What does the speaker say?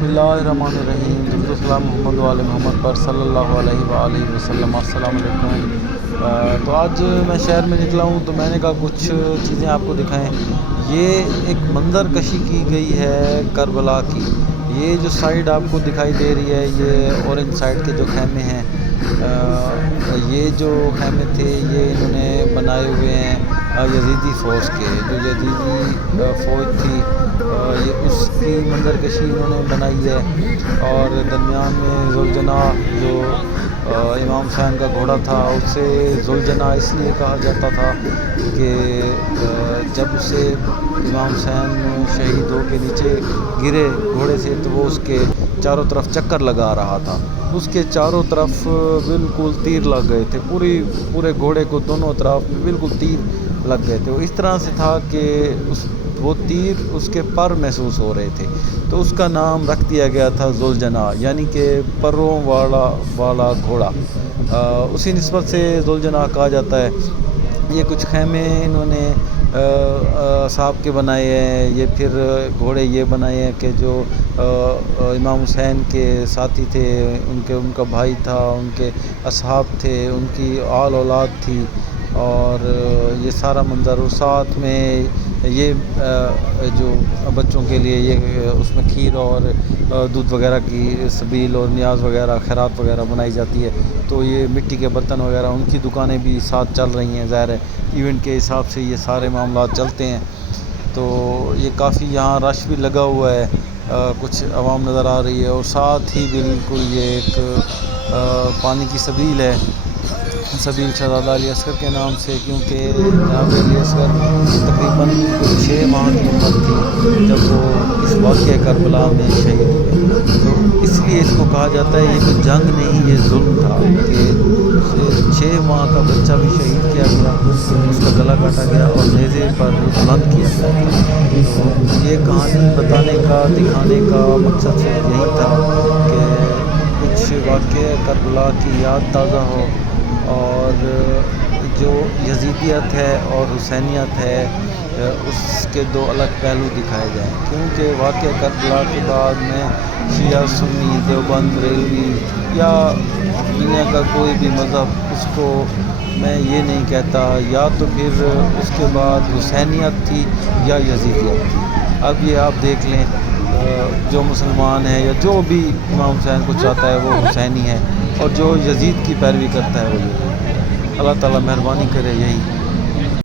बिस्मिल्लाहिर्रहमानिर्रहीम। दुरूद मोहम्मद वाले मोहम्मद पर सल्लल्लाहु अलैहि वसल्लम। अस्सलाम वालेकुम। तो आज मैं शहर में निकला हूँ तो मैंने कहा कुछ चीज़ें आपको दिखाएं। ये एक मंजर कशी की गई है करबला की। ये जो साइड आपको दिखाई दे रही है, ये ऑरेंज साइड के जो खैमे हैं, ये जो खैमे थे ये इन्होंने बनाए हुए हैं यजीदी फ़ौज के। जो यजीदी फ़ौज थी ये उसकी मंजरकशी इन्होंने बनाई है। और दरमियान में ज़ुलजना जो इमाम हुसैन का घोड़ा था, उसे ज़ुलजना इसलिए कहा जाता था कि जब उसे इमाम हुसैन शहीद हो के नीचे गिरे घोड़े से तो वो उसके चारों तरफ चक्कर लगा रहा था। उसके चारों तरफ बिल्कुल तीर लग गए थे, पूरे घोड़े को दोनों तरफ बिल्कुल तीर लग गए थे। वो इस तरह से था कि वो तीर उसके पर महसूस हो रहे थे, तो उसका नाम रख दिया गया था ज़ुलजना, यानी कि परों वाला घोड़ा। उसी निस्बत से ज़ुलजना कहा जाता है। ये कुछ खैमे इन्होंने सांप के बनाए हैं। ये फिर घोड़े ये बनाए हैं कि जो इमाम हुसैन के साथी थे, उनका भाई था, उनके असहाब थे, उनकी आल औलाद थी। और ये सारा मंजर, और साथ में ये जो बच्चों के लिए ये उसमें खीर और दूध वगैरह की सबील और नियाज़ वगैरह खैरात वगैरह बनाई जाती है। तो ये मिट्टी के बर्तन वगैरह, उनकी दुकानें भी साथ चल रही हैं। ज़ाहिर है इवेंट के हिसाब से ये सारे मामला चलते हैं। तो ये काफ़ी यहाँ रश भी लगा हुआ है, कुछ आवाम नज़र आ रही है। और साथ ही बिल्कुल ये एक पानी की सबील है, सबील शहज़ादा अली असगर के नाम से, क्योंकि जनाब अली असगर तकरीबन 6 माह की उम्र थी जब वो इस वाक़या करबला में शहीद हुए। तो इसलिए इसको कहा जाता है ये कोई जंग नहीं, ये जुल्म था कि 6 माह का बच्चा भी शहीद किया गया, उसका गला काटा गया और नेज़े पर बुलंद किया गया। तो ये कहानी बताने का, दिखाने का मकसद सिर्फ यही था कि कुछ वाक़या करबला की याद ताज़ा हो और जो यजीदियत है और हुसैनियत है उसके दो अलग पहलू दिखाए जाएं। क्योंकि वाक़या करबला के बाद में शिया, सुन्नी, देवबंद, बरेलवी या दुनिया का कोई भी मज़हब, उसको मैं ये नहीं कहता, या तो फिर उसके बाद हुसैनियत थी या यजीदियत थी। अब ये आप देख लें, जो मुसलमान है या जो भी इमाम हुसैन को चाहता है वो हुसैनी है, और जो यजीद की पैरवी करता है वो यजीद। अल्लाह ताला मेहरबानी करे। यही